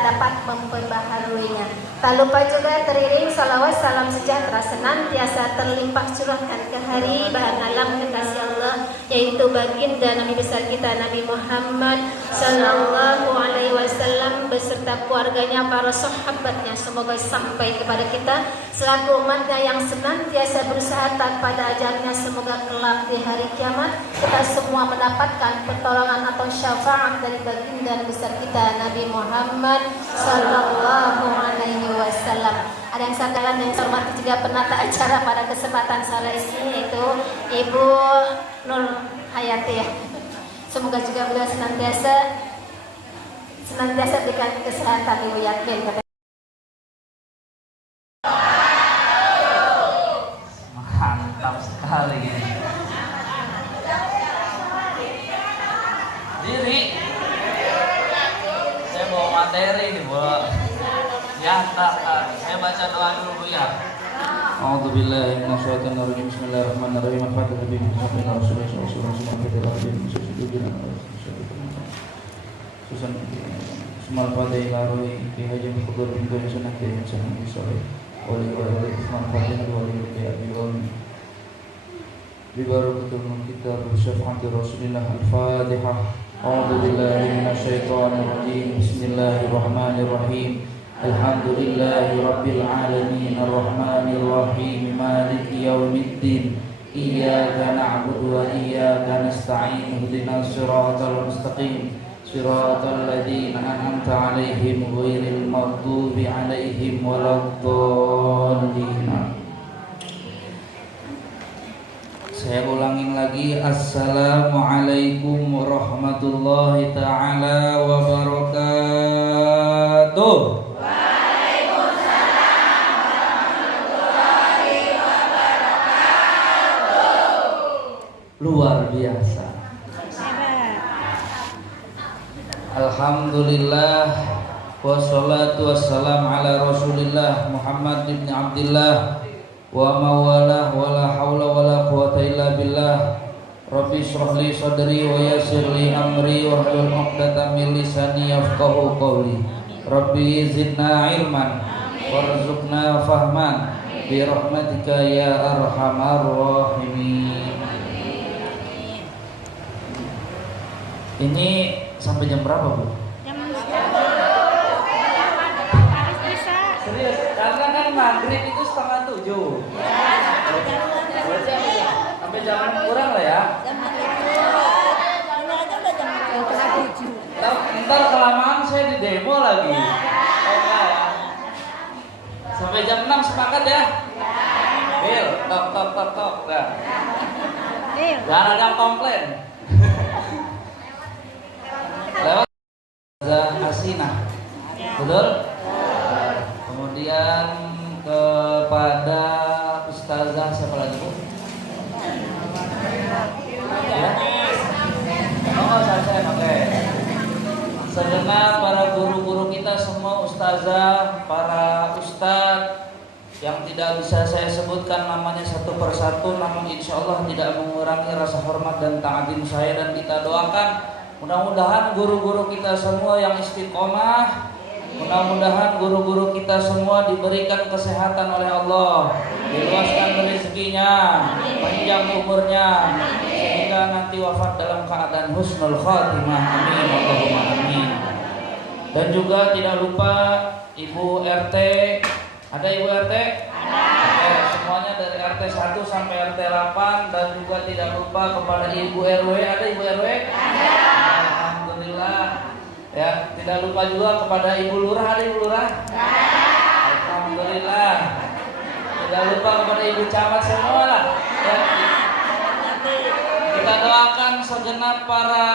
dapat memperbaharuinya. Tak lupa juga teriring salawat salam sejahtera senantiasa terlimpah curahkan ke hari bahan alam kekasih Allah, yaitu baginda Nabi besar kita Nabi Muhammad sallallahu alaihi wasallam beserta keluarganya, para sahabatnya, semoga sampai kepada kita selaku umatnya yang senantiasa berusaha taat pada ajalnya. Semoga kelak di hari kiamat kita semua mendapatkan pertolongan atau syafaat dari baginda besar kita Nabi Muhammad sallallahu alaihi wasallam. Ada yang saya hormati juga penata acara pada kesempatan sore ini, yaitu Ibu Nur Hayati ya. Semoga juga beliau senantiasa berikan kesehatan Ibu yakin. Mantap sekali. Diri. Saya bawa materi nih, Bu. Ya, saya baca doa dulu ya. A'udzubillahi minasyaitonir rajim. Bismillahirrahmanirrahim. Al-Fatihah. Susan Semal Fatihah Laroi Ki Hajim Kudur Bintu Sunnah Ki Hasan Bisawai Wali Wali Semal Fatihah Wali Ki Abiwan Bibarakatul Kitab Syafa'ati Rasulillah. Al-Fatihah. A'udzubillahi minasyaitonir rajim. Bismillahirrahmanirrahim. Alhamdulillahi Rabbil Alamin. Ar-Rahmanir Rahim. Maliki Yaumiddin. Iyyaka na'budu wa iyyaka nasta'in. Ihdinas siratal mustaqim. Siratal ladzina an'amta 'alaihim ghairil maghdubi 'alaihim waladdallin. Saya ulangin lagi. Assalamualaikum warahmatullahi taala wabarakatuh. Luar biasa. Alhamdulillah wassalatu wassalam ala Rasulillah Muhammad ibn Abdillah wa mawalah wa la hawla wa la quwata illa billah. Rabbi shrah li sadri wa yassir li amri wa hlul 'uqdatam min lisani yafqahu qawli. Rabbi zidna ilman warzuqna fahman bi rahmatika ya arhamar rahimin. Ini sampai jam berapa, Bu? Jam 10. Serius? Karena kan maghrib itu 6:30. Sampai jam kurang lah ya. Ntar kelamaan saya di demo lagi. Enggak ya. Sampai jam 6 sepakat ya. Bil, top. Nah. Jangan ada yang komplain. Lewat Asina, betul? Kemudian kepada Ustazah siapa lagi, Bu? Ya? Oh, saya oke. Segenap para guru-guru kita semua, ustazah, para ustadz yang tidak bisa saya sebutkan namanya satu persatu, namun insya Allah tidak mengurangi rasa hormat dan ta'zim saya, dan kita doakan mudah-mudahan guru-guru kita semua yang istiqomah, mudah-mudahan guru-guru kita semua diberikan kesehatan oleh Allah, diluaskan rezekinya, panjang umurnya, sehingga nanti wafat dalam keadaan husnul khatimah. Amin Allahumma amin. Dan juga tidak lupa Ibu RT. Ada Ibu RT? Ada. Semuanya dari RT 1 sampai RT 8, dan juga tidak lupa kepada Ibu RW. Ada Ibu RW? Ada. Alhamdulillah. Ya, tidak lupa juga kepada Ibu Lurah. Ada Ibu Lurah? Ada. Alhamdulillah. Tidak lupa kepada Ibu Camat semua lah. Ya. Kita doakan segenap para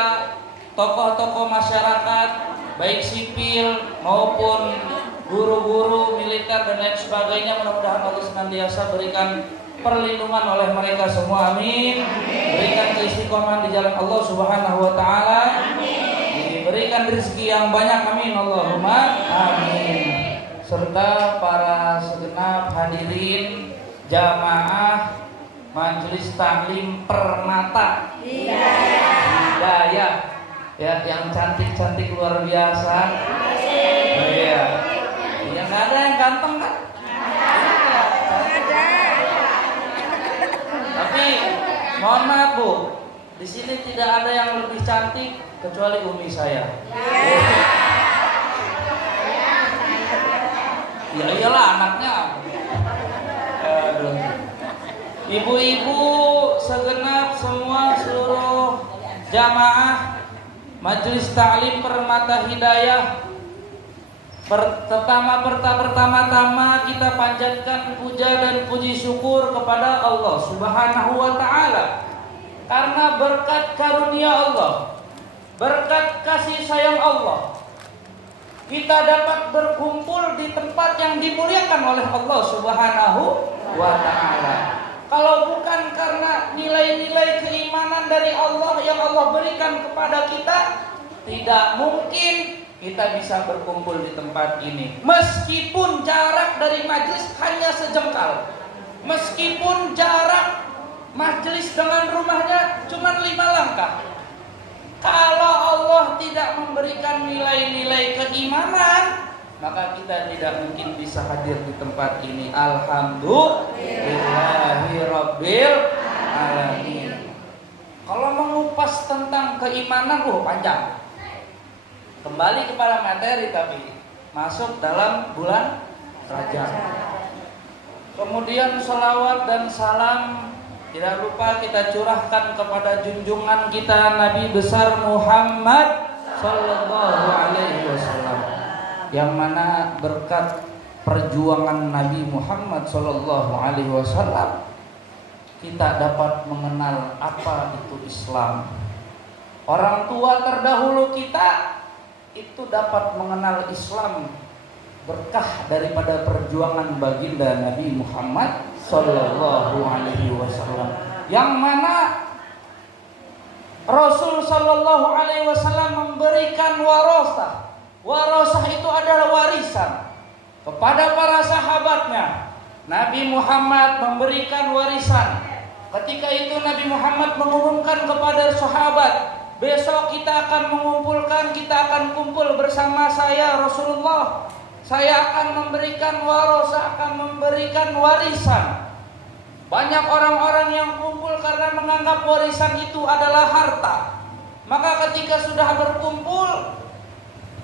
tokoh-tokoh masyarakat, baik sipil maupun guru-guru, militer dan lain sebagainya. Mudah-mudahan Allah senantiasa berikan perlindungan oleh mereka semua. Amin. Berikan keistiqomahan di jalan Allah Subhanahu wa taala. Diberikan rezeki yang banyak. Amin Allahumma amin. Serta para segenap hadirin jamaah Majelis Taklim Permata Hidayah ya, yang cantik-cantik luar biasa. ganteng kan? Tapi mohon maaf Bu, di sini tidak ada yang lebih cantik kecuali umi saya. Ya iyalah anaknya. Aduh. Ibu-ibu segenap semua seluruh jamaah Majelis Ta'lim Permata Hidayah, pertama-tama kita panjatkan puja dan puji syukur kepada Allah Subhanahu wa Ta'ala, karena berkat karunia Allah, berkat kasih sayang Allah, kita dapat berkumpul di tempat yang dimuliakan oleh Allah Subhanahu wa Ta'ala. Kalau bukan karena nilai-nilai keimanan dari Allah yang Allah berikan kepada kita, tidak mungkin kita bisa berkumpul di tempat ini. Meskipun jarak dari majelis hanya sejengkal, meskipun jarak majelis dengan rumahnya cuma 5 langkah, kalau Allah tidak memberikan nilai-nilai keimanan, maka kita tidak mungkin bisa hadir di tempat ini. Alhamdulillahirabbil alamin. Kalau mengupas tentang keimanan, panjang. Kembali kepada materi tapi masuk dalam bulan Rajab. Kemudian salawat dan salam tidak lupa kita curahkan kepada junjungan kita Nabi besar Muhammad sallallahu alaihi wasallam, yang mana berkat perjuangan Nabi Muhammad sallallahu alaihi wasallam kita dapat mengenal apa itu Islam. Orang tua terdahulu kita itu dapat mengenal Islam berkah daripada perjuangan baginda Nabi Muhammad sallallahu alaihi wasallam, yang mana Rasul sallallahu alaihi wasallam memberikan warasah. Warasah itu adalah warisan kepada para sahabatnya. Nabi Muhammad memberikan warisan. Ketika itu Nabi Muhammad mengumumkan kepada sahabat, besok kita akan kumpul bersama saya Rasulullah. Saya akan memberikan warasah, akan memberikan warisan. Banyak orang-orang yang kumpul karena menganggap warisan itu adalah harta. Maka ketika sudah berkumpul,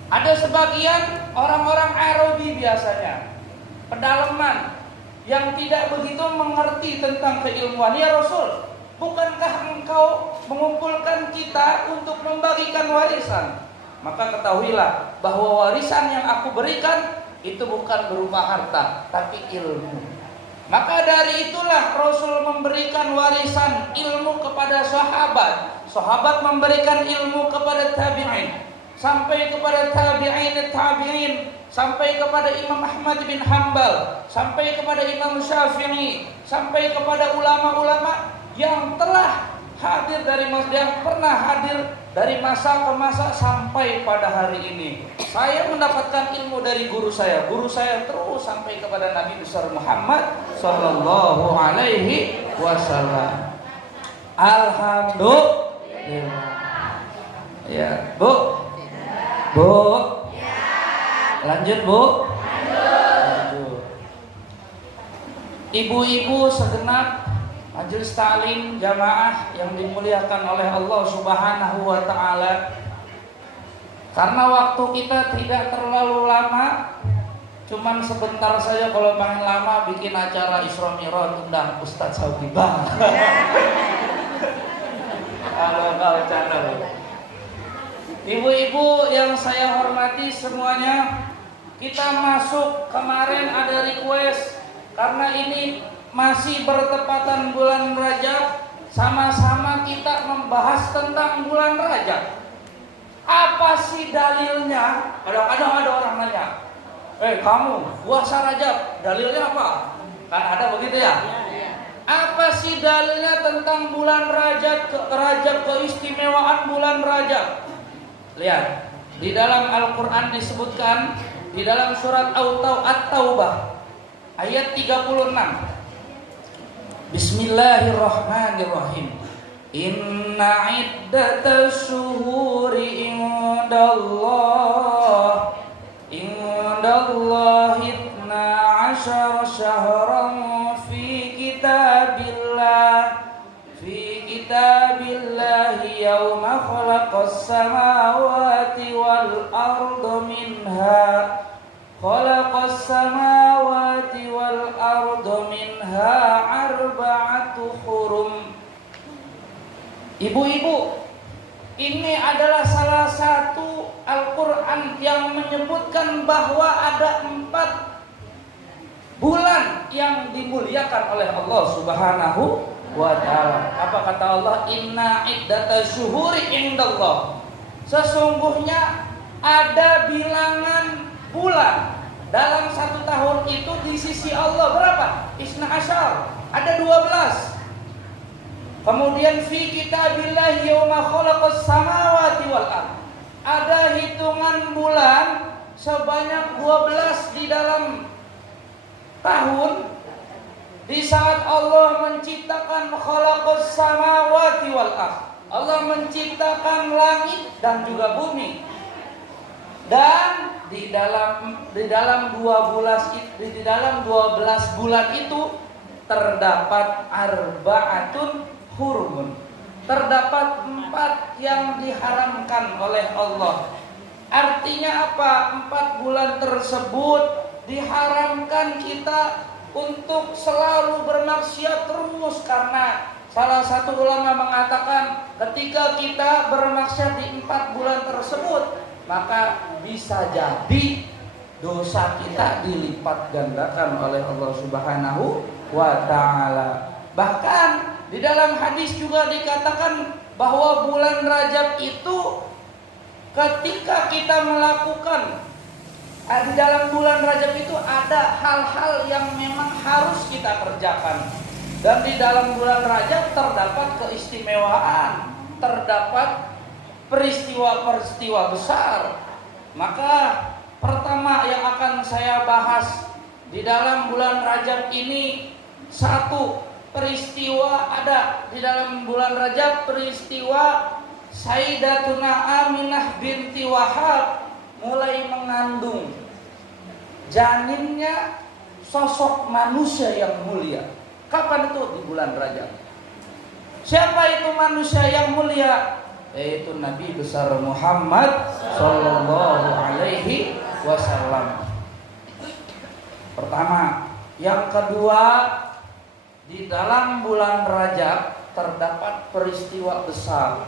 ada sebagian orang-orang Arabi biasanya, pedalaman, yang tidak begitu mengerti tentang keilmuan. Ya Rasul, bukankah engkau mengumpulkan kita untuk membagikan warisan? Maka ketahuilah bahwa warisan yang aku berikan itu bukan berupa harta, tapi ilmu. Maka dari itulah Rasul memberikan warisan ilmu kepada sahabat. Sahabat memberikan ilmu kepada tabi'in, sampai kepada tabi'in, sampai kepada Imam Ahmad bin Hanbal, sampai kepada Imam Syafi'i, sampai kepada ulama-ulama yang telah hadir yang pernah hadir dari masa ke masa sampai pada hari ini. Saya mendapatkan ilmu dari guru saya terus sampai kepada Nabi besar Muhammad sallallahu alaihi wasallam. Alhamdulillah. Ya, Bu. Lanjut, Bu. Lanjut. Ibu-ibu segenap Majelis Ta'lim Jamaah yang dimuliakan oleh Allah Subhanahu wa Ta'ala, karena waktu kita tidak terlalu lama, cuman sebentar saja. Kalau main lama bikin acara Isra Mi'raj undang Ustadz Saudi Bang. Kalau canda. Ibu-ibu yang saya hormati semuanya, kita masuk kemarin ada request karena ini masih bertepatan bulan Rajab, sama-sama kita membahas tentang bulan Rajab. Apa sih dalilnya? Kadang-kadang ada orang nanya, kamu puasa Rajab, dalilnya apa? Kan ada begitu ya? Apa sih dalilnya tentang bulan Rajab, keistimewaan bulan Rajab? Lihat, di dalam Al-Quran disebutkan, di dalam surat At-Taubah ayat 36. Bismillahirrahmanirrahim. Inna iddatash syuhuri indallahi 12 khalaqas samawati wal arda minha khalaqas samawati wal arda minha arba'atu hurum. Ibu-ibu, ini adalah salah satu Al-Quran yang menyebutkan bahwa ada 4 bulan yang dimuliakan oleh Allah Subhanahu wa ta'ala. Apa kata Allah? Inna iddata syuhuri indallah. Sesungguhnya ada bilangan bulan dalam 1 tahun itu di sisi Allah berapa? Isna asyar. Ada 12. Kemudian fi kitabillah yauma khalaqas samawati wal ard. Ada hitungan bulan sebanyak 12 di dalam tahun di saat Allah menciptakan khalaqas samawati wal ard. Allah menciptakan langit dan juga bumi. Dan di dalam 12 bulan itu terdapat arba'atun hurumun. Terdapat 4 yang diharamkan oleh Allah. Artinya apa? 4 bulan tersebut diharamkan kita untuk selalu bermaksiat terus, karena salah satu ulama mengatakan ketika kita bermaksiat di 4 bulan tersebut, maka bisa jadi dosa kita dilipat gandakan oleh Allah Subhanahu wa ta'ala. Bahkan di dalam hadis juga dikatakan bahwa bulan Rajab itu ketika kita melakukan di dalam bulan Rajab itu ada hal-hal yang memang harus kita kerjakan. Dan di dalam bulan Rajab terdapat keistimewaan, terdapat peristiwa-peristiwa besar. Maka pertama yang akan saya bahas di dalam bulan Rajab ini, 1 peristiwa ada di dalam bulan Rajab, peristiwa Sayyidatuna Aminah binti Wahab mulai mengandung janinnya sosok manusia yang mulia. Kapan itu? Di bulan Rajab. Siapa itu manusia yang mulia? Yaitu Nabi besar Muhammad sallallahu alaihi wasallam. Pertama, yang kedua, di dalam bulan Rajab terdapat peristiwa besar,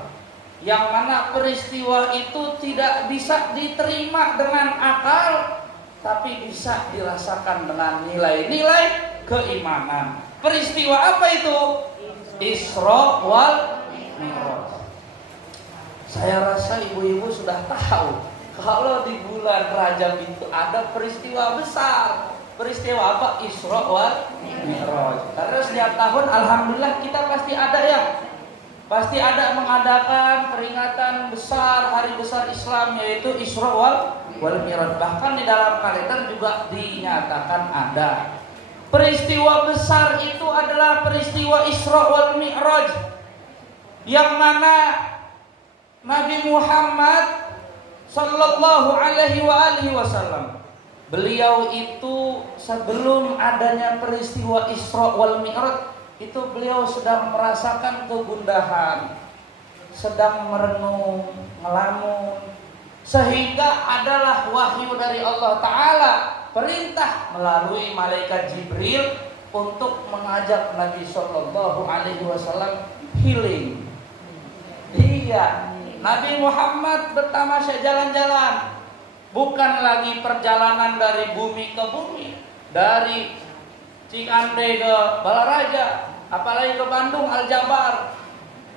yang mana peristiwa itu tidak bisa diterima dengan akal, tapi bisa dirasakan dengan nilai-nilai keimanan. Peristiwa apa itu? Isra wal Mi'raj. Saya rasa ibu-ibu sudah tahu kalau di bulan Rajab itu ada peristiwa besar. Peristiwa apa? Isra wal Mi'raj. Karena setiap tahun alhamdulillah kita pasti ada mengadakan peringatan besar, hari besar Islam, yaitu Isra wal Mi'raj. Bahkan di dalam kalender juga dinyatakan ada. Peristiwa besar itu adalah peristiwa Isra wal Mi'raj, yang mana Nabi Muhammad sallallahu alaihi wasallam, beliau itu sebelum adanya peristiwa Isra wal Mi'raj itu beliau sedang merasakan kegundahan, sedang merenung, melamun, sehingga adalah wahyu dari Allah Ta'ala, perintah melalui malaikat Jibril untuk mengajak Nabi Sallallahu Alaihi Wasallam healing. Iya, Nabi Muhammad bertamasya jalan-jalan, bukan lagi perjalanan dari bumi ke bumi, dari Cikande ke Balaraja, apalagi ke Bandung Al-Jabar,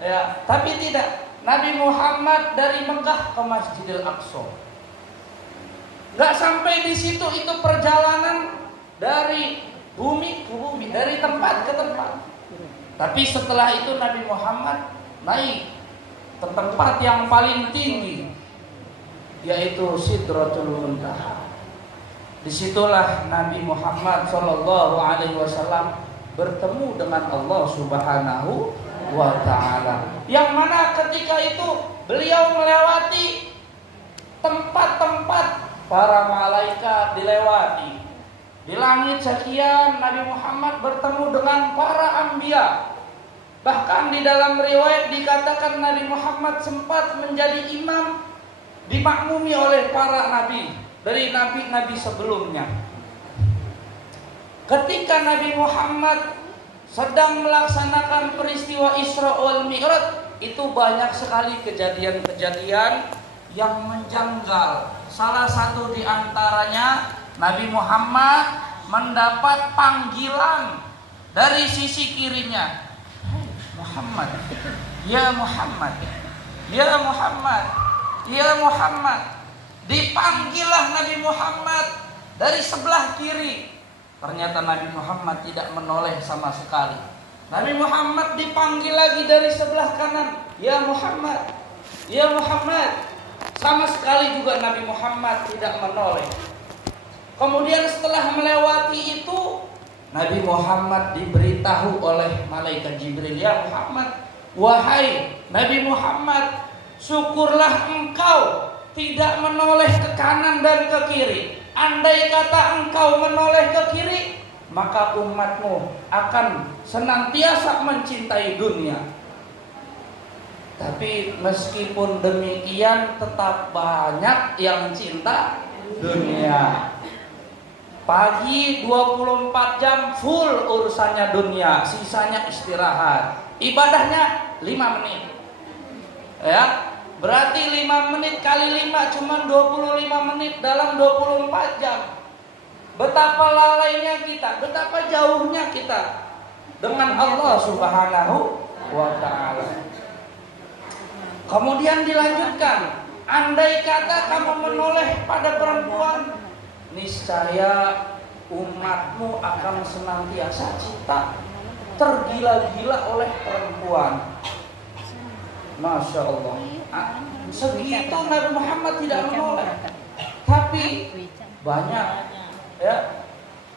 ya. Tapi tidak, Nabi Muhammad dari Mekah ke Masjidil Aqsa. Gak sampai di situ, itu perjalanan dari bumi ke bumi, dari tempat ke tempat. Tapi setelah itu Nabi Muhammad naik ke tempat yang paling tinggi, yaitu Sidratul Muntaha. Disitulah Nabi Muhammad Sallallahu Alaihi Wasallam bertemu dengan Allah Subhanahu wa Ta'ala, yang mana ketika itu beliau melewati tempat-tempat para malaikat, dilewati di langit sekian. Nabi Muhammad bertemu dengan para anbiya, Bahkan di dalam riwayat dikatakan Nabi Muhammad sempat menjadi imam, dimakmumi oleh para nabi dari nabi-nabi sebelumnya. Ketika Nabi Muhammad sedang melaksanakan peristiwa Isra wal Mi'raj, itu banyak sekali kejadian-kejadian yang menjanggal. Salah satu di antaranya Nabi Muhammad mendapat panggilan dari sisi kirinya. Muhammad, ya Muhammad, ya Muhammad, ya Muhammad. Dipanggillah Nabi Muhammad dari sebelah kiri. Ternyata Nabi Muhammad tidak menoleh sama sekali. Nabi Muhammad dipanggil lagi dari sebelah kanan. Ya Muhammad, ya Muhammad. Sama sekali juga Nabi Muhammad tidak menoleh. Kemudian setelah melewati itu, Nabi Muhammad diberitahu oleh malaikat Jibril, ya Muhammad, wahai Nabi Muhammad, syukurlah engkau tidak menoleh ke kanan dan ke kiri. Andai kata engkau menoleh ke kiri, maka umatmu akan senantiasa mencintai dunia. Tapi meskipun demikian, tetap banyak yang cinta dunia. Pagi 24 jam full urusannya dunia, sisanya istirahat. Ibadahnya 5 menit. Ya, berarti 5 menit kali 5 cuma 25 menit dalam 24 jam. Betapa lalainya kita, betapa jauhnya kita dengan Allah Subhanahu wa ta'ala. Kemudian dilanjutkan, andai kata kamu menoleh pada perempuan, niscaya umatmu akan senantiasa cinta, tergila-gila oleh perempuan. Masya Allah. Segitu Nabi Muhammad tidak menoleh. Tapi banyak, ya,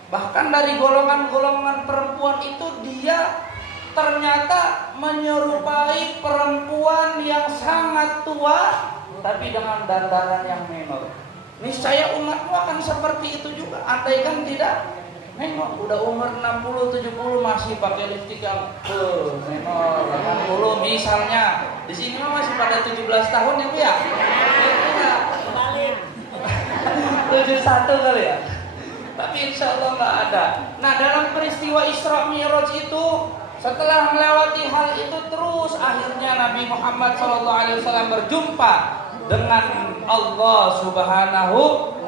bahkan dari golongan-golongan perempuan itu dia ternyata menyerupai perempuan yang sangat tua, tapi dengan dandanan yang menor. Niscaya umatmu akan seperti itu juga. Andaikan tidak, nengok udah umur 60-70 masih pakai lipstik yang menor. 80 misalnya. Di sini mah masih pada 17 tahun ya Bu ya? Balik. 71 kali ya? Tapi insya Allah nggak ada. Nah, dalam peristiwa Isra Mi'raj itu, setelah melewati hal itu terus akhirnya Nabi Muhammad SAW berjumpa dengan Allah Subhanahu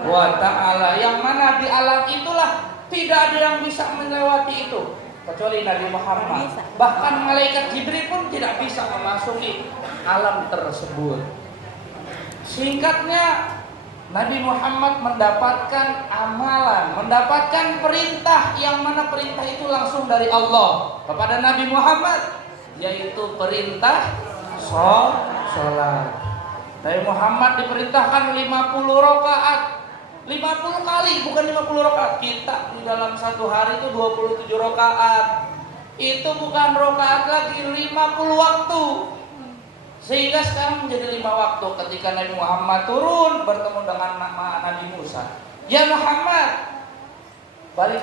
wa ta'ala, yang mana di alam itulah tidak ada yang bisa melewati itu kecuali Nabi Muhammad. Bahkan malaikat Jibril pun tidak bisa memasuki alam tersebut. Singkatnya, Nabi Muhammad mendapatkan amalan, mendapatkan perintah, yang mana perintah itu langsung dari Allah kepada Nabi Muhammad, yaitu perintah sholat. Nabi Muhammad diperintahkan 50 rakaat, 50 kali, bukan 50 rakaat. Kita di dalam satu hari itu 27 rakaat. Itu bukan rakaat lagi, 50 waktu. Sehingga sekarang menjadi 5 waktu ketika Nabi Muhammad turun bertemu dengan Nabi Musa. Ya Muhammad, balik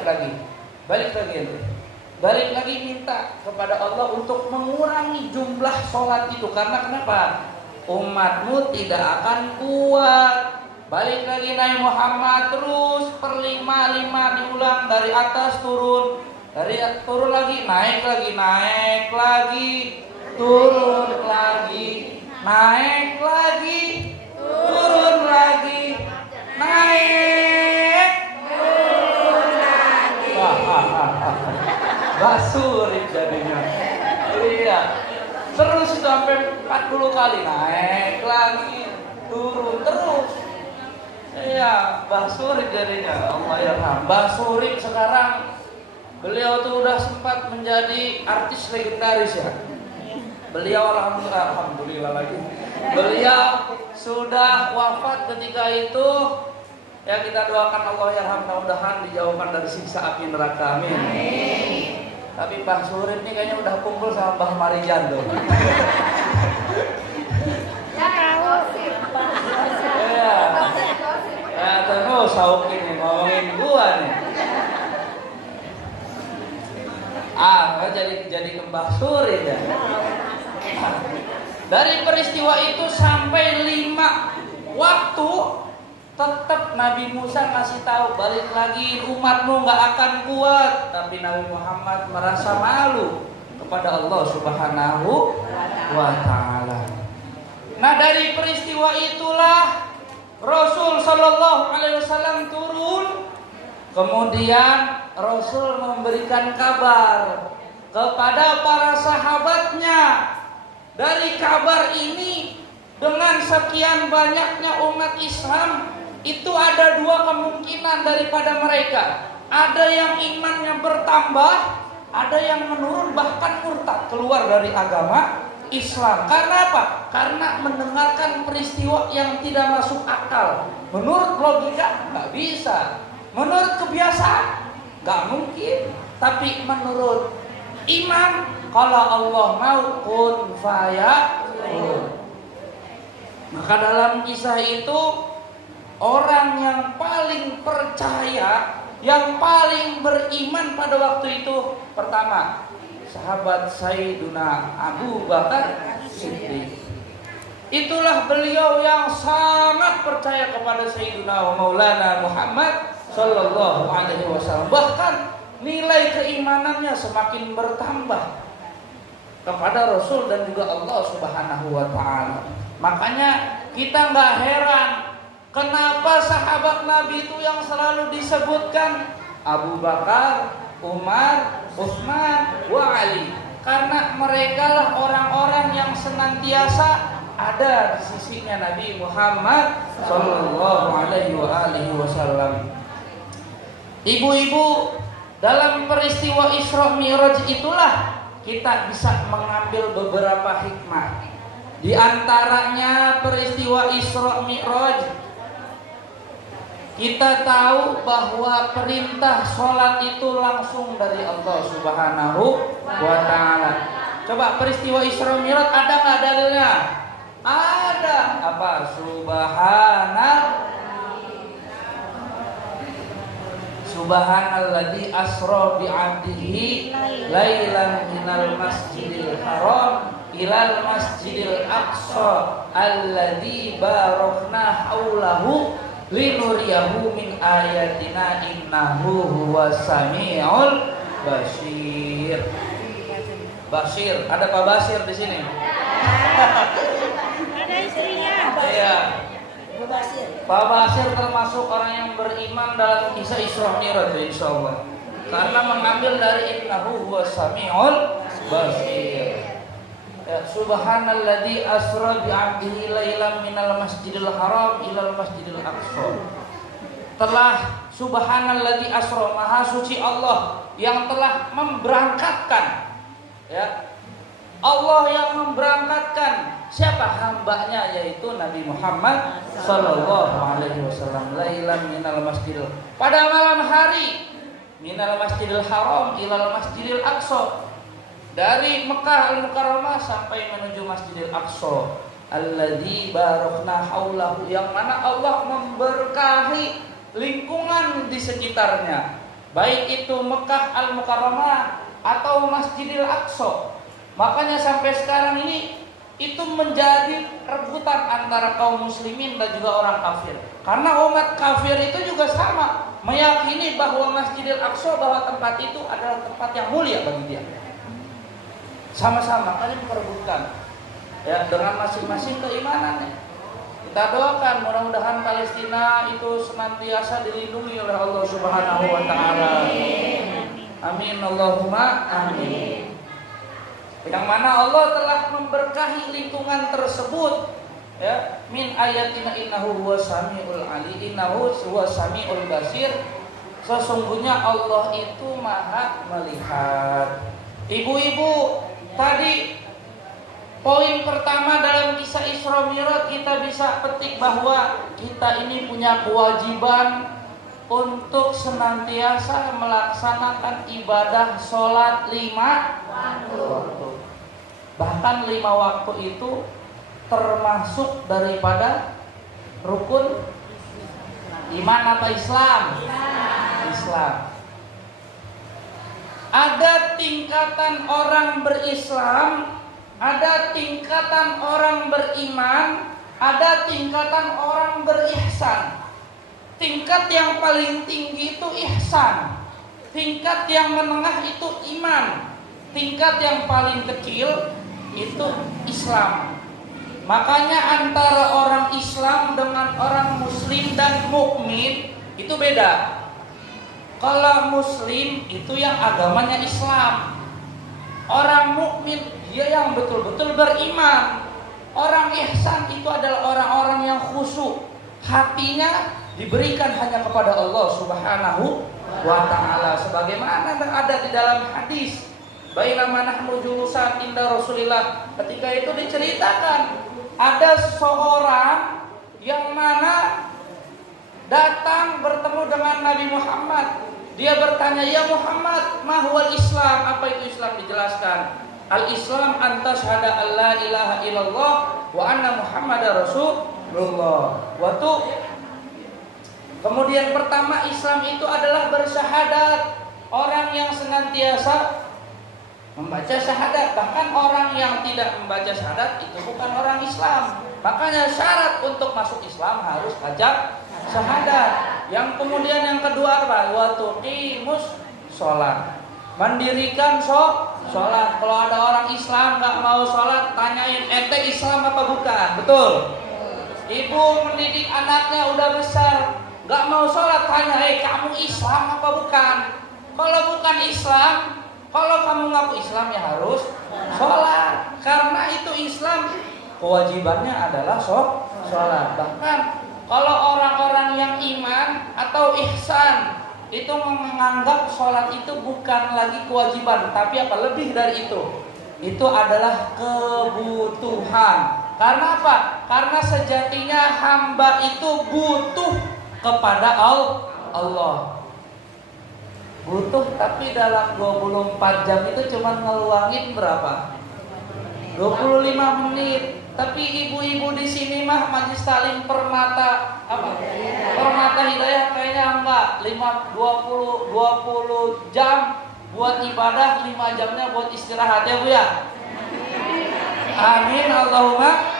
lagi minta kepada Allah untuk mengurangi jumlah sholat itu. Karena kenapa? Umatmu tidak akan kuat. Balik lagi Nabi Muhammad terus per 5 diulang, dari atas turun, dari turun lagi, naik lagi, turun lagi, naik lagi, turun lagi, naik, turun lagi. Basurit jadinya. Iya. Terus sampai 40 kali, naik lagi, turun terus. Iya, Basurit jadinya. Allah yarham. Basurit sekarang beliau tuh udah sempat menjadi artis legendaris ya. Beliau alhamdulillah lagi. Beliau sudah wafat ketika itu. Ya, kita doakan Allah yarham, mudah-mudahan dijauhkan dari siksa api neraka. Amin. Tapi Mbah Surit ini kayaknya udah kumpul sama Mbah Marijan tuh. Iya. Ya, terus Sauki nih ngomongin gua nih. Jadi kembang suri ya. Dari peristiwa itu sampai 5 waktu tetap Nabi Musa ngasih tahu, balik lagi umatmu nggak akan kuat. Tapi Nabi Muhammad merasa malu kepada Allah Subhanahu wa Ta'ala. Nah, dari peristiwa itulah Rasul Shallallahu Alaihi Wasallam turun. Kemudian Rasul memberikan kabar kepada para sahabatnya. Dari kabar ini, dengan sekian banyaknya umat Islam, itu ada 2 kemungkinan daripada mereka. Ada yang imannya bertambah, ada yang menurun bahkan murtad, keluar dari agama Islam. Karena apa? Karena mendengarkan peristiwa yang tidak masuk akal. Menurut logika nggak bisa, menurut kebiasaan nggak mungkin. Tapi menurut iman, kalau Allah mau kun fayakun. Maka dalam kisah itu, orang yang paling percaya, yang paling beriman pada waktu itu, pertama sahabat Sayyiduna Abu Bakar Siddiq. Itulah beliau yang sangat percaya kepada Sayyiduna Maulana Muhammad Sallallahu Alaihi Wasallam. Bahkan nilai keimanannya semakin bertambah kepada Rasul dan juga Allah Subhanahu wa Ta'ala. Makanya kita nggak heran kenapa sahabat Nabi itu yang selalu disebutkan Abu Bakar, Umar, Utsman, wa Ali. Karena mereka lah orang-orang yang senantiasa ada di sisinya Nabi Muhammad Sallallahu Alaihi Wasallam. Ibu-ibu, dalam peristiwa Isra Mi'raj itulah kita bisa mengambil beberapa hikmah. Di antaranya peristiwa Isra Mi'raj, kita tahu bahwa perintah sholat itu langsung dari Allah Subhanahu wa Ta'ala. Coba peristiwa Isra Mi'raj ada nggak dalilnya? Ada. Apa? Subhanalladzi asra bi'abdihi lailan minal masjidil haram ilal masjidil aqsa alladzi barakna haulahu linuriyahu min ayatina innahu huwas samiul basir. Basir, ada Pak Basir di sini? Ada istrinya. Iya. Pak Basir termasuk orang yang beriman dalam kisah Isra Mi'raj, insyaallah. Karena mengambil dari innahu huwas samiul basir. Ya, subhanalladzi asra bi'abdihi lailan minal masjidil haram ilal masjidil aqsa. Telah subhanalladzi asra, maha suci Allah yang telah memberangkatkan, ya. Allah yang memberangkatkan siapa? Hambanya, yaitu Nabi Muhammad Sallallahu Alaihi Wasallam. Lailan minal masjidil, pada malam hari, minal masjidil haram ilal masjidil aqsa, dari Mekah Al-Mukarramah sampai menuju Masjidil Aqsa. Alladzi barakna haulahu, yang mana Allah memberkahi lingkungan di sekitarnya, baik itu Mekah Al-Mukarramah atau Masjidil Aqsa. Makanya sampai sekarang ini itu menjadi rebutan antara kaum muslimin dan juga orang kafir. Karena umat kafir itu juga sama, meyakini bahwa Masjidil Aqsa, bahwa tempat itu adalah tempat yang mulia bagi dia. Sama-sama kalian perebutkan, ya, dengan masing-masing keimanannya. Kita doakan mudah-mudahan Palestina itu senantiasa dilindungi oleh Allah Subhanahu wa Ta'ala. Amin Allahumma amin. Yang mana Allah telah memberkahi lingkungan tersebut, ya, min ayatina innahu huwas samiul ali, innahu huwas samiul basir. Sesungguhnya Allah itu maha melihat. Ibu-ibu, tadi poin pertama dalam kisah Isra Mi'raj kita bisa petik bahwa kita ini punya kewajiban untuk senantiasa melaksanakan ibadah sholat 5 waktu. Bahkan 5 waktu itu termasuk daripada rukun iman atau Islam? Islam. Ada tingkatan orang berislam, ada tingkatan orang beriman, ada tingkatan orang berihsan. Tingkat yang paling tinggi itu ihsan, tingkat yang menengah itu iman, tingkat yang paling kecil itu Islam. Makanya antara orang Islam dengan orang Muslim dan mukmin itu beda. Kalau Muslim itu yang agamanya Islam, orang mukmin dia yang betul-betul beriman. Orang ihsan itu adalah orang-orang yang khusyuk, hatinya diberikan hanya kepada Allah Subhanahu wa ta'ala, sebagaimana yang ada di dalam hadis bainama nahnu julusan inda Rasulillah. Ketika itu diceritakan ada seseorang yang mana datang bertemu dengan Nabi Muhammad. Dia bertanya, "Ya Muhammad, ma huwal Islam?" Apa itu Islam? Dijelaskan. Al-Islam anta syahada alla ilaha illallah wa anna Muhammadar Rasulullah. Kemudian pertama, Islam itu adalah bersyahadat. Orang yang senantiasa membaca syahadat. Bahkan orang yang tidak membaca syahadat itu bukan orang Islam. Makanya syarat untuk masuk Islam harus baca syahadat. Yang kemudian yang kedua apa? Wa tuqimus sholat. Mendirikan sholat. Kalau ada orang Islam nggak mau sholat, tanyain, ente Islam apa bukan? Betul. Ibu mendidik anaknya udah besar, nggak mau sholat, tanya, kamu Islam apa bukan? Kalau bukan Islam, kalau kamu ngaku Islam ya harus sholat. Karena itu Islam kewajibannya adalah sholat. Bahkan kalau orang-orang yang iman atau ihsan itu menganggap sholat itu bukan lagi kewajiban, tapi apa? Lebih dari itu. Itu adalah kebutuhan. Karena apa? Karena sejatinya hamba itu butuh kepada Allah. Butuh, tapi dalam 24 jam itu cuma ngeluangin berapa? 25 menit. Tapi ibu-ibu di sini mah Majelis Taklim Permata Permata Hidayah kayaknya enggak. 20 jam buat ibadah, 5 jamnya buat istirahat ya Bu ya. Amin Allahumma.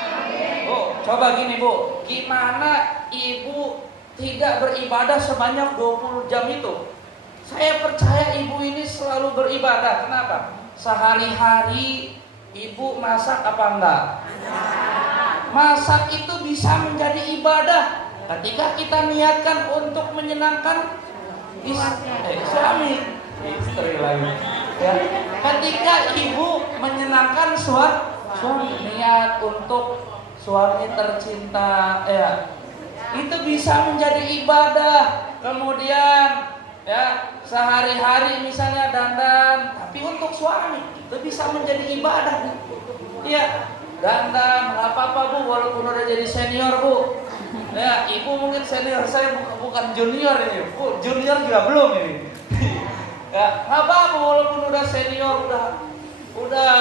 Bu, coba gini Bu, gimana ibu tidak beribadah sebanyak 20 jam itu? Saya percaya ibu ini selalu beribadah. Kenapa? Sehari-hari ibu masak apa enggak? Masak itu bisa menjadi ibadah ketika kita niatkan untuk menyenangkan suami, istri lagi. Ya. Ketika ibu menyenangkan suami, niat untuk suami tercinta, ya, itu bisa menjadi ibadah. Kemudian ya, sehari-hari misalnya dandan, tapi untuk suami itu bisa menjadi ibadah. Iya, dandan nggak apa-apa Bu, walaupun udah jadi senior Bu. Ya, ibu mungkin senior, saya bukan junior ini Bu, junior juga belum ini. Ya, nggak apa-apa walaupun udah senior, udah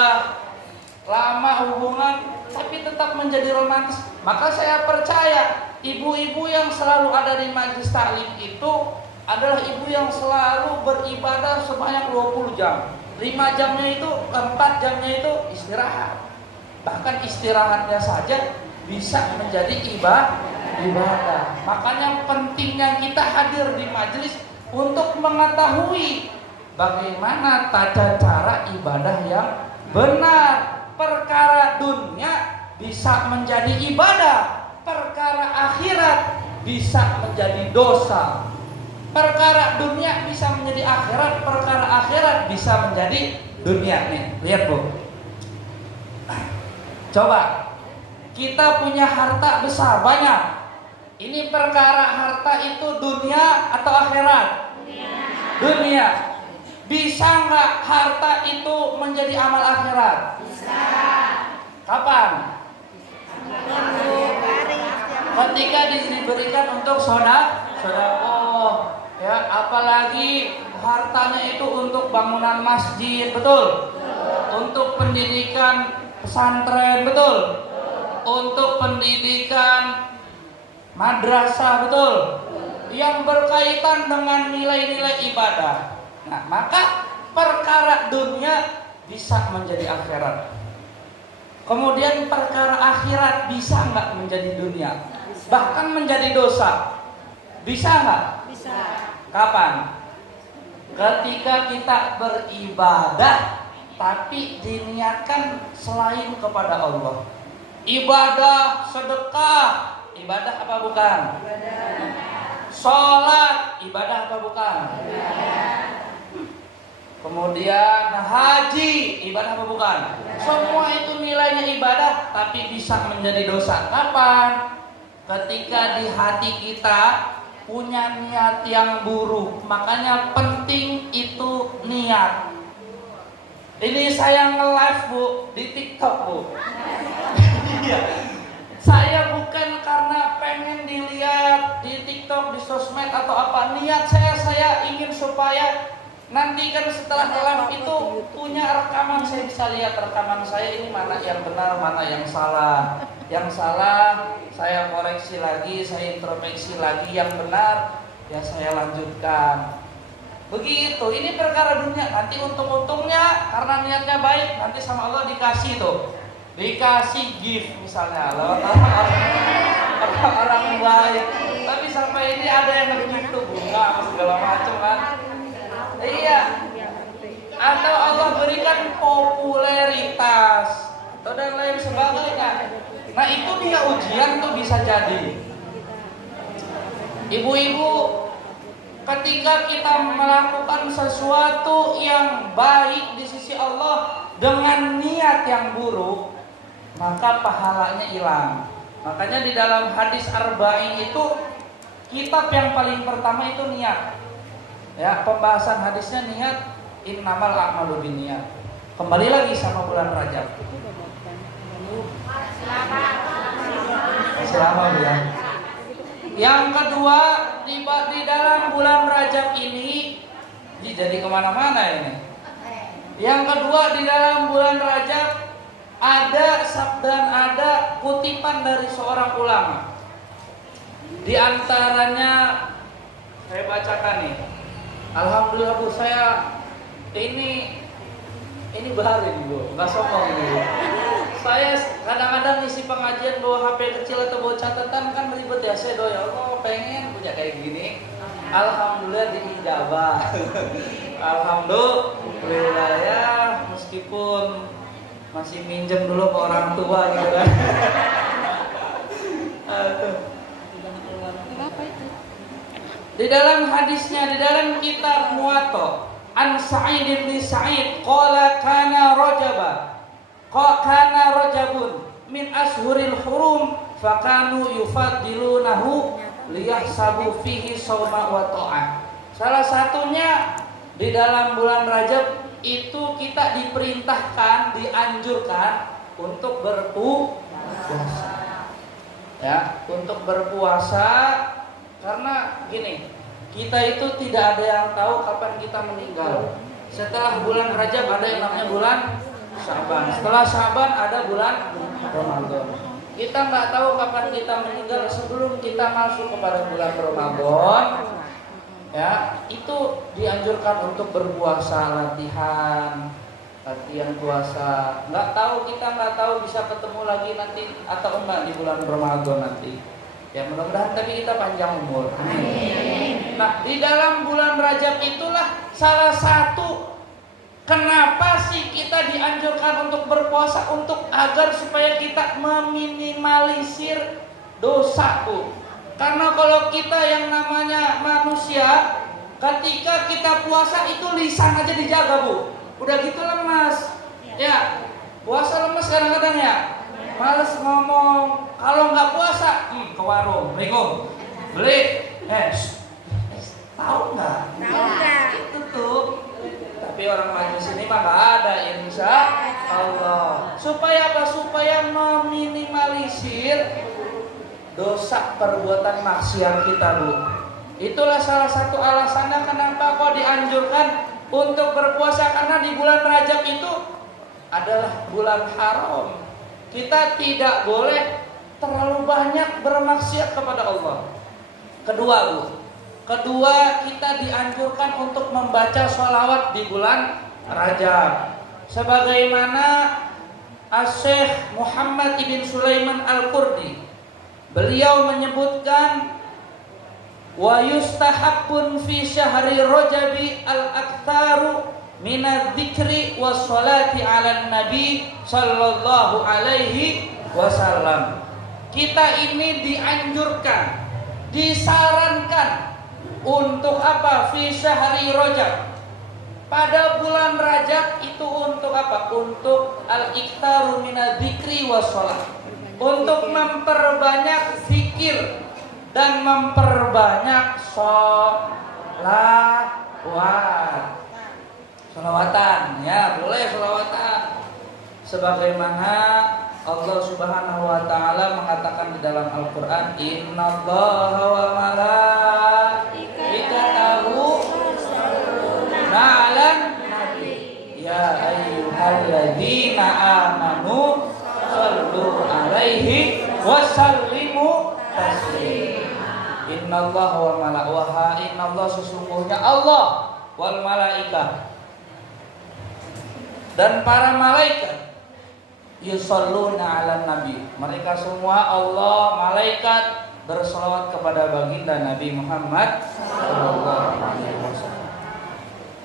lama hubungan, tapi tetap menjadi romantis. Maka saya percaya ibu-ibu yang selalu ada di Majelis Taklim itu adalah ibu yang selalu beribadah sebanyak 20 jam. 5 jamnya itu, 4 jamnya itu istirahat. Bahkan istirahatnya saja bisa menjadi ibadah. Makanya pentingnya kita hadir di majelis untuk mengetahui bagaimana tata cara ibadah yang benar. Perkara dunia bisa menjadi ibadah, perkara akhirat bisa menjadi dosa. Perkara dunia bisa menjadi akhirat, perkara akhirat bisa menjadi dunia. Nih, lihat Bu. Coba, kita punya harta besar, banyak. Ini perkara harta itu dunia atau akhirat? Dunia. Bisa nggak harta itu menjadi amal akhirat? Bisa. Kapan? Ketika diberikan untuk sedekah. Ya, apalagi hartanya itu untuk bangunan masjid, betul? Untuk pendidikan pesantren, betul? Untuk pendidikan madrasah, betul? Yang berkaitan dengan nilai-nilai ibadah. Nah, maka perkara dunia bisa menjadi akhirat. Kemudian perkara akhirat bisa nggak menjadi dunia? Bahkan menjadi dosa. Bisa nggak? Bisa. Kapan? Ketika kita beribadah tapi diniatkan selain kepada Allah. Ibadah, sedekah, ibadah apa bukan? Sholat, ibadah apa bukan? Kemudian haji, ibadah apa bukan? Semua itu nilainya ibadah, tapi bisa menjadi dosa. Kapan? Ketika di hati kita punya niat yang buruk. Makanya penting itu niat. Ini saya nge-live bu di TikTok bu. Iya. Saya bukan karena pengen dilihat di TikTok, di sosmed atau apa. Niat saya ingin supaya nanti kan setelah live itu punya rekaman, saya bisa lihat rekaman saya ini mana yang benar, mana yang salah. Yang salah saya koreksi lagi, saya introspeksi lagi, yang benar ya saya lanjutkan. Begitu, ini perkara dunia. Nanti untung-untungnya karena niatnya baik, nanti sama Allah dikasih tuh. Dikasih gift misalnya lewat orang baik. Tapi sampai ini ada yang nge-gift tuh bunga segala macam kan. Iya. Atau Allah berikan popularitas atau dan lain sebagainya. Nah itu dia ujian tuh bisa jadi. Ibu-ibu, ketika kita melakukan sesuatu yang baik di sisi Allah dengan niat yang buruk, maka pahalanya hilang. Makanya di dalam hadis arba'in itu kitab yang paling pertama itu niat. Ya, pembahasan hadisnya niat, innamal a'malu binniyat. Kembali lagi sama bulan Rajab. Selamat bulan. Yang kedua, di dalam bulan Rajab ini jadi kemana-mana ini. Yang kedua, di dalam bulan Rajab ada sabda, ada kutipan dari seorang ulama. Di antaranya saya bacakan nih. Alhamdulillah bu, saya ini baru ini bu, nggak sombong ini bu. Saya kadang-kadang isi pengajian bawa HP kecil atau bawa catatan kan ribet ya. Saya doa ya Allah pengen punya kayak gini. Alhamdulillah diijabah. Alhamdulillah ya, meskipun masih minjem dulu ke orang tua gitu kan. Di dalam hadisnya, di dalam kitab Muwatta, An Sa'id bin Sa'id qala kana rajabun min ashuril hurum fakanu yufaddilunahu liyahsabu fihi shauma wa ta'ah. Salah satunya di dalam bulan Rajab itu kita diperintahkan, dianjurkan untuk berpuasa. Ya, untuk berpuasa karena gini, kita itu tidak ada yang tahu kapan kita meninggal. Setelah bulan Rajab ada yang namanya bulan Syaban. Setelah Syaban ada bulan Ramadan. Kita nggak tahu kapan kita meninggal. Sebelum kita masuk kepada bulan Ramadan, ya itu dianjurkan untuk berpuasa, latihan puasa. Kita nggak tahu bisa ketemu lagi nanti atau enggak di bulan Ramadan nanti. Ya mudah-mudahan tapi kita panjang umur. Amin. Nah di dalam bulan Rajab itulah salah satu kenapa sih kita dianjurkan untuk berpuasa, untuk agar supaya kita meminimalisir dosa bu. Karena kalau kita yang namanya manusia, ketika kita puasa itu lisan aja dijaga bu. Udah gitu lemas. Ya, puasa lemas kadang-kadang ya. Males ngomong. Kalau nggak puasa, ke warung, Assalamualaikum, beli. Tahu nggak? Tahu nggak? Itu tuh. Tapi orang maju sini mah nggak ada, insya Allah. Supaya apa? Supaya meminimalisir dosa perbuatan maksiat kita bu. Itulah salah satu alasannya kenapa kok dianjurkan untuk berpuasa, karena di bulan Rajab itu adalah bulan haram. Kita tidak boleh terlalu banyak bermaksiat kepada Allah. Kedua bu, Kedua, kita dianjurkan untuk membaca sholawat di bulan Rajab. Sebagaimana Asy-Syaikh Muhammad ibn Sulaiman Al-Qurdi, beliau menyebutkan wa yustahabbun fi syahri Rajabi al-aktsaru minadz-dzikri was-sholati 'alan nabi sallallahu alaihi wasallam. Kita ini dianjurkan, disarankan untuk apa? Fi syahri Rajab. Pada bulan Rajab itu untuk apa? Untuk al-iktaru minadz-dzikri was-sholat. Untuk memperbanyak zikir dan memperbanyak sholawatan. Ya, boleh sholawatan. Sebagaimana Allah Subhanahu wa taala mengatakan di dalam Al-Qur'an, innallaha wa malaikatahu na'alan nabi ya ayyuhalladzina amanu shallu alaihi wa sallimu taslima. Innallaha wa malaikatahu, innallaha sesungguhnya Allah wal malaikah dan para malaikat yusalluna 'alan nabi. Mereka semua Allah, malaikat berselawat kepada baginda Nabi Muhammad sallallahu alaihi wasallam.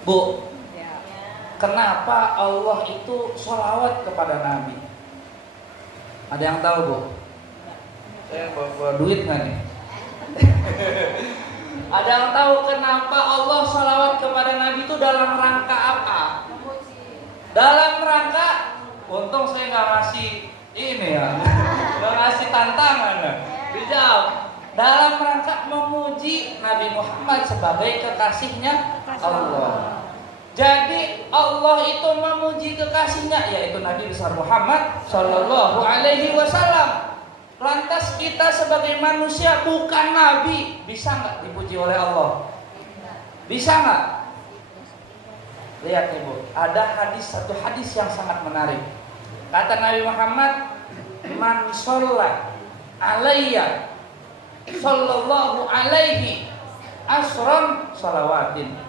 Bu, kenapa Allah itu sholawat kepada Nabi? Ada yang tahu, Bu? Saya bawa duit nggak nih? Ada yang tahu kenapa Allah sholawat kepada Nabi itu dalam rangka apa? Dalam rangka, untung saya nggak ngasih ini ya, nggak ngasih tantangan ya. Dijawab. Dalam rangka memuji Nabi Muhammad sebagai kekasihnya Allah. Jadi Allah itu memuji kekasihnya, yaitu Nabi besar Muhammad Sallallahu Alaihi Wasallam. Lantas kita sebagai manusia bukan Nabi, bisa nggak dipuji oleh Allah? Bisa nggak? Lihat Ibu, ada satu hadis yang sangat menarik. Kata Nabi Muhammad, man sholla alayya sallallahu alaihi asron shalawatin.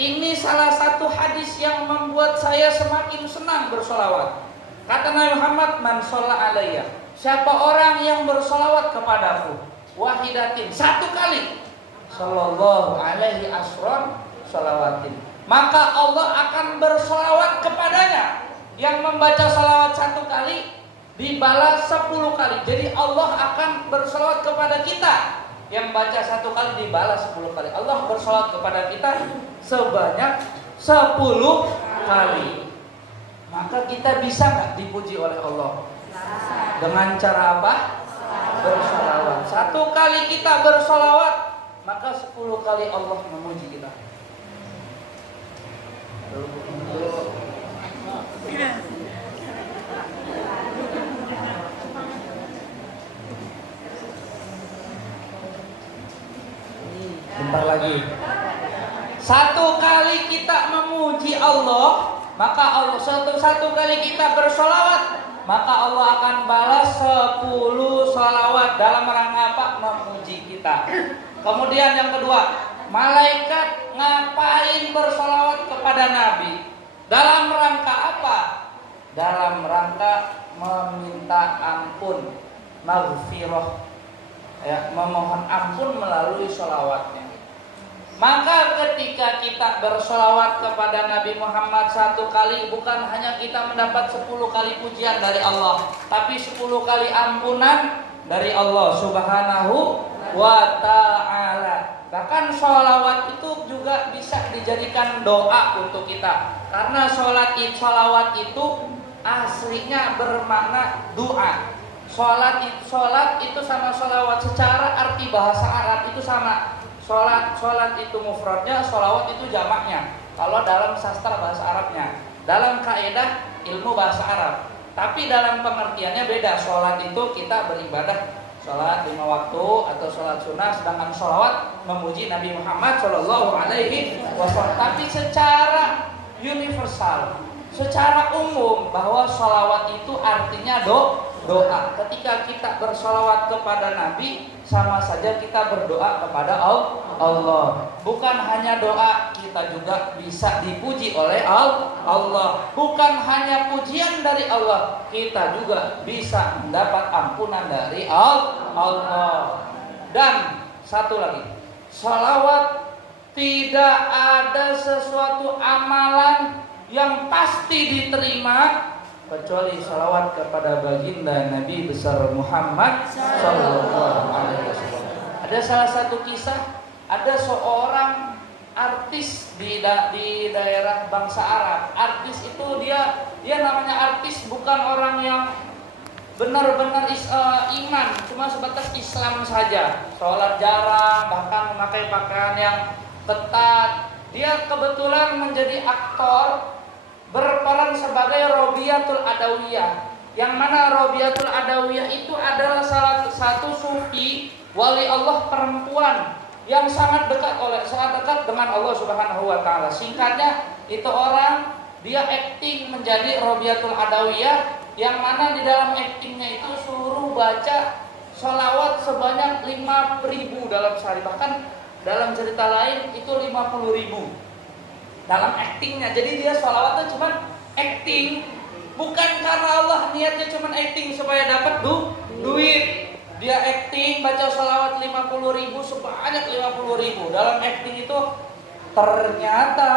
Ini salah satu hadis yang membuat saya semakin senang bersolawat. Kata Nabi Muhammad, man sholla alayya, siapa orang yang bersolawat kepadaku, wahidatin, satu kali, sallallahu alaihi asron shalawatin, maka Allah akan bersolawat kepadanya. Yang membaca salawat satu kali dibalas 10 kali. Jadi Allah akan bersolawat kepada kita. Yang baca satu kali dibalas 10 kali. Allah bersolawat kepada kita sebanyak 10 kali. Maka kita bisa nggak dipuji oleh Allah? Dengan cara apa? Bersolawat. Satu kali kita bersolawat, maka 10 kali Allah memuji kita. Bentar lagi. Satu kali kita memuji Allah, maka Allah satu kali kita bersolawat, maka Allah akan balas 10 solawat dalam rangka apa? Memuji kita. Kemudian yang kedua, malaikat ngapain bersolawat kepada Nabi? Dalam rangka apa? Dalam rangka meminta ampun, maghfirah, ya, memohon ampun melalui sholawatnya. Maka ketika kita bersolawat kepada Nabi Muhammad satu kali, bukan hanya kita mendapat 10 kali pujian dari Allah, tapi 10 kali ampunan dari Allah Subhanahu wa ta'ala. Bahkan sholawat itu juga bisa dijadikan doa untuk kita. Karena sholawat itu aslinya bermakna doa. Sholat itu sama sholawat, secara arti bahasa Arab itu sama. Sholat itu mufradnya, sholawat itu jamaknya. Kalau dalam sastra bahasa Arabnya, dalam kaidah ilmu bahasa Arab. Tapi dalam pengertiannya beda. Sholat itu kita beribadah, sholat 5 waktu atau sholat sunnah, sedangkan sholawat memuji Nabi Muhammad Shallallahu Alaihi Wasallam. Tapi secara universal, secara umum bahwa sholawat itu artinya doa. Ketika kita bersolawat kepada Nabi, sama saja kita berdoa kepada Allah. Bukan hanya doa, kita juga bisa dipuji oleh Allah. Bukan hanya pujian dari Allah, kita juga bisa mendapat ampunan dari Allah. Dan satu lagi, sholawat tidak ada sesuatu amalan yang pasti diterima kecuali salawat kepada baginda Nabi besar Muhammad Sallallahu Alaihi Wasallam. Ada salah satu kisah, ada seorang artis di daerah bangsa Arab. Artis itu dia namanya artis, bukan orang yang benar-benar iman, cuma sebatas Islam saja. Sholat jarang, bahkan memakai pakaian yang ketat. Dia kebetulan menjadi aktor, berperan sebagai Robiatul Adawiyah. Yang mana Robiatul Adawiyah itu adalah salah satu sufi wali Allah perempuan yang sangat dekat dengan Allah Subhanahu wa taala. Singkatnya, itu orang dia acting menjadi Robiatul Adawiyah, yang mana di dalam actingnya itu suruh baca sholawat sebanyak 5.000 dalam sehari. Bahkan dalam cerita lain itu 50.000 dalam actingnya. Jadi dia sholawatnya cuma acting, bukan karena Allah, niatnya cuma acting supaya dapat duit. Dia acting baca sholawat 50.000 sebanyak 50.000 dalam acting itu. Ternyata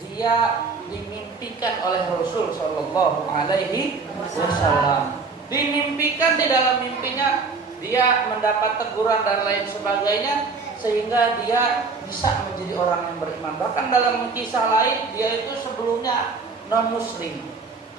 dia dimimpikan oleh Rasul Shallallahu Alaihi Wasallam. Dimimpikan, di dalam mimpinya dia mendapat teguran dan lain sebagainya, sehingga dia bisa menjadi orang yang beriman. Bahkan dalam kisah lain, dia itu sebelumnya non-muslim.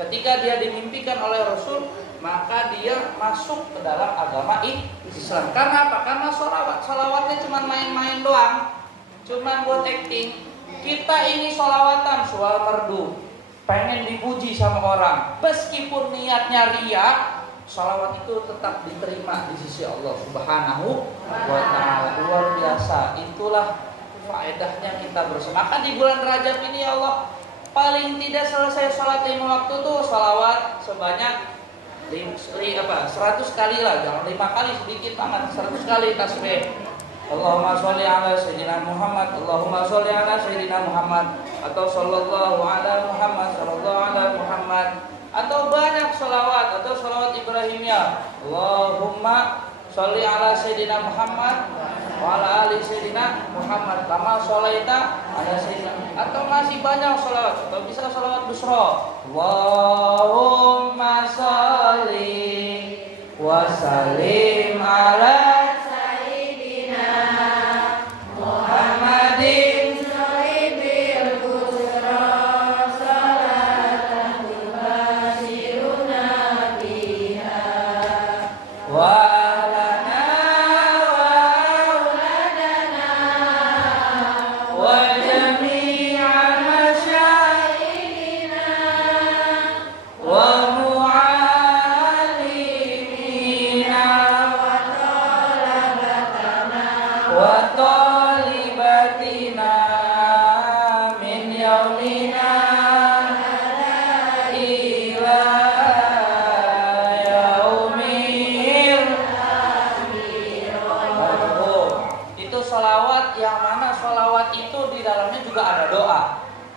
Ketika dia dimimpikan oleh Rasul, maka dia masuk ke dalam agama Islam. Karena apa? Karena sholawatnya cuma main-main doang, cuma buat acting. Kita ini sholawatan soal merdu, pengen dipuji sama orang, meskipun niatnya riya, sholawat itu tetap diterima di sisi Allah Subhanahu wa ta'ala. Luar biasa. Itulah faedahnya kita bersama. Maka di bulan Rajab ini ya Allah, paling tidak selesai sholat 5 waktu tuh sholawat sebanyak 100 kali lah. Jangan 5 kali, sedikit banget. 100 kali tasbih. Allahumma sholli ala sayyidina Muhammad, Allahumma sholli ala sayyidina Muhammad, atau sallallahu ala Muhammad, sallallahu ala Muhammad, atau banyak sholawat, atau sholawat Ibrahimiyah. Allahumma sholli ala sayyidina Muhammad wa ala ali sayyidina Muhammad kama sholaita ala sayyidina, atau masih banyak sholawat, atau bisa sholawat busra. Allahumma sholli wa sallim ala Muhammadin sahibil busra salatan tubashiruna biha wa lana wa auladana wa jami'an masyayikhina wa mu'allimina wa talibatina min yaumina ila yaumil akhir. Itu sholawat yang mana sholawat itu di dalamnya juga ada doa.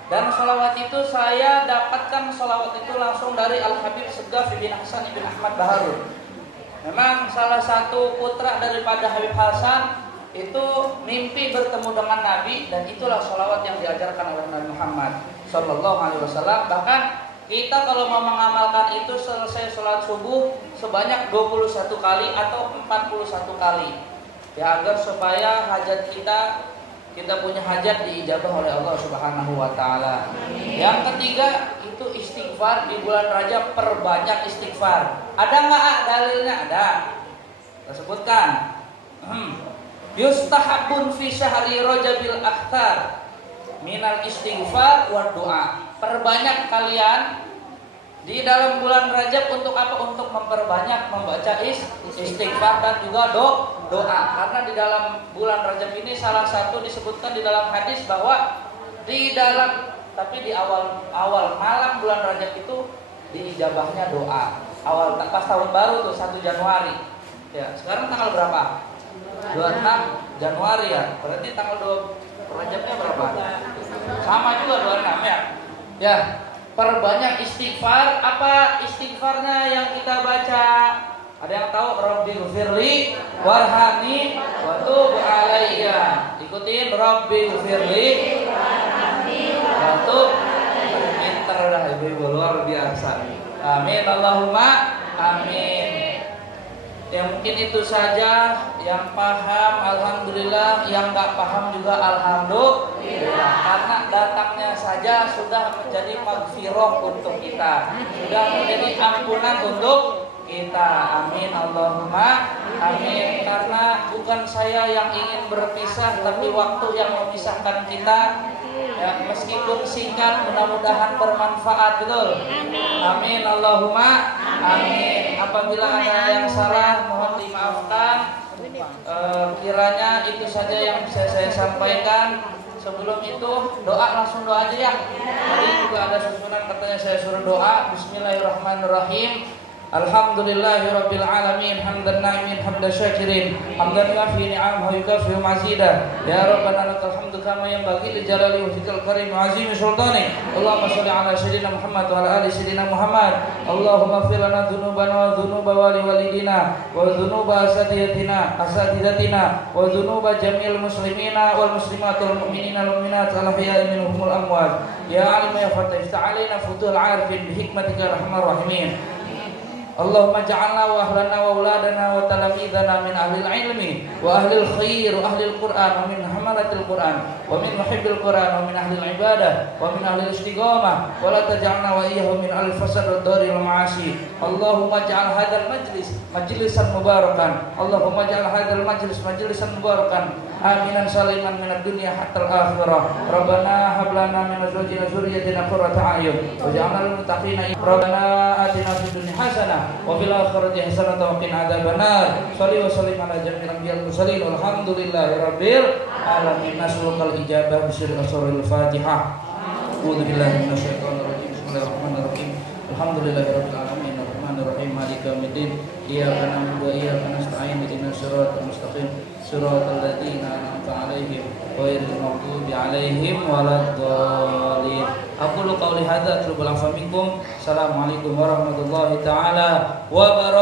Dan sholawat itu saya dapatkan sholawat itu langsung dari Al-Habib Segaf bin Hasan bin Ahmad Baharun. Memang salah satu putra daripada Habib Hasan itu mimpi bertemu dengan Nabi, dan itulah sholawat yang diajarkan oleh Nabi Muhammad Sallallahu Alaihi Wasallam. Bahkan kita kalau mau mengamalkan itu selesai sholat subuh sebanyak 21 kali atau 41 kali, ya, agar supaya hajat kita punya hajat diijabah oleh Allah Subhanahu wa taala. Yang ketiga itu istighfar. Di bulan Rajab perbanyak istighfar. Ada enggak dalilnya? Ada. Kita sebutkan. Yustahabun fi syahri Rajabil akthar minal istighfar wa doa. Perbanyak kalian di dalam bulan Rajab untuk apa? Untuk memperbanyak membaca istighfar dan juga doa. Karena di dalam bulan Rajab ini salah satu disebutkan di dalam hadis bahwa di dalam tapi di awal malam bulan Rajab itu diijabahnya doa. Awal pas tahun baru tuh 1 Januari. Ya, sekarang tanggal berapa? 26 Januari ya. Berarti tanggal 2 Rajabnya berapa? Sama juga 26 ya. Ya, perbanyak istighfar. Apa istighfarnya yang kita baca? Ada yang tahu? Rabbighfirli warhamni wa tub alayya. Ikutin Rabbighfirli wa tub. Pinter dah ibu-ibu, luar biasa. Amin Allahumma amin. Ya mungkin itu saja yang paham alhamdulillah, yang nggak paham juga alhamdulillah. Karena datangnya saja sudah menjadi maghfirah untuk kita, sudah menjadi ampunan untuk kita. Amin Allahumma amin. Karena bukan saya yang ingin berpisah, tapi waktu yang memisahkan kita. Ya, meskipun singkat, mudah-mudahan bermanfaat, betul. Amin Allahumma amin. Apabila ada yang salah mohon dimaafkan. Kiranya itu saja yang bisa saya sampaikan. Sebelum itu langsung doa aja ya. Tadi juga ada susunan katanya saya suruh doa. Bismillahirrahmanirrahim. Alhamdulillahirabbil alamin hamdan na'imin hamdan syakirin hamdan yuafi ni'amahu wa yukafi mazidah. Ya Rabbana lakal hamdu kama yanbaghi li jalali wajhikal karim wa azimi sultani. Allahumma shalli ala sayyidina Muhammad wa ala ali sayyidina Muhammad. Allahumma ighfir lana dzunubana wa dzunuba walidina wa dzunuba asatidatina wa dzunuba jamil muslimina wal muslimatil mu'minina wal mu'minat al ahya'i minhum wal amwat. Ya alim ya fatah ista'alina futul arifin bi hikmatika arhamar rahimin. Allahumma ja'alna wa ahlana wa auladana wa talamidana min ahlil ilmi wa ahlil khair wa ahlil Qur'an wa min hamalatil Qur'an wa min muhibbil Qur'an wa min ahlil ibadah wa min ahlil istiqamah wa la taj'alna wa iyyahum min al fasad wa daril ma'asi. Allahumma ja'al hadzal majlis majlisan mubarakan. Allahumma ja'al hadzal majlis majlisan mubarakan. Aminan saliman minad dunya hatta al-akhirah. Rabbana hab lana min azwajina dzurriyyatina qurrata a'yun waj'alna lil muttaqina Rabbana atina fid dunya hasanah wa fil akhirati hasanah wa qina adzabannar. Shalli wa sallim ala jamil anbiya'il mursalin walhamdulillahi rabbil alamin. Nas'alukal ijabah bisirri asraril Fatihah. A'udzu billahi minasyaitonir rajim. Bismillahirrahmanirrahim. Alhamdulillahi rabbil alamin arrahmanir rahim maliki yaumiddin. Iyyaka na'budu wa iyyaka nasta'in ihdinas siratal mustaqim siratal ladzina an'amta 'alaihim ghairil maghdubi 'alaihim waladdallin. Aqulu qawli hadza wa astaghfirullaha minkum. Assalamualaikum warahmatullahi taala wabarakatuh.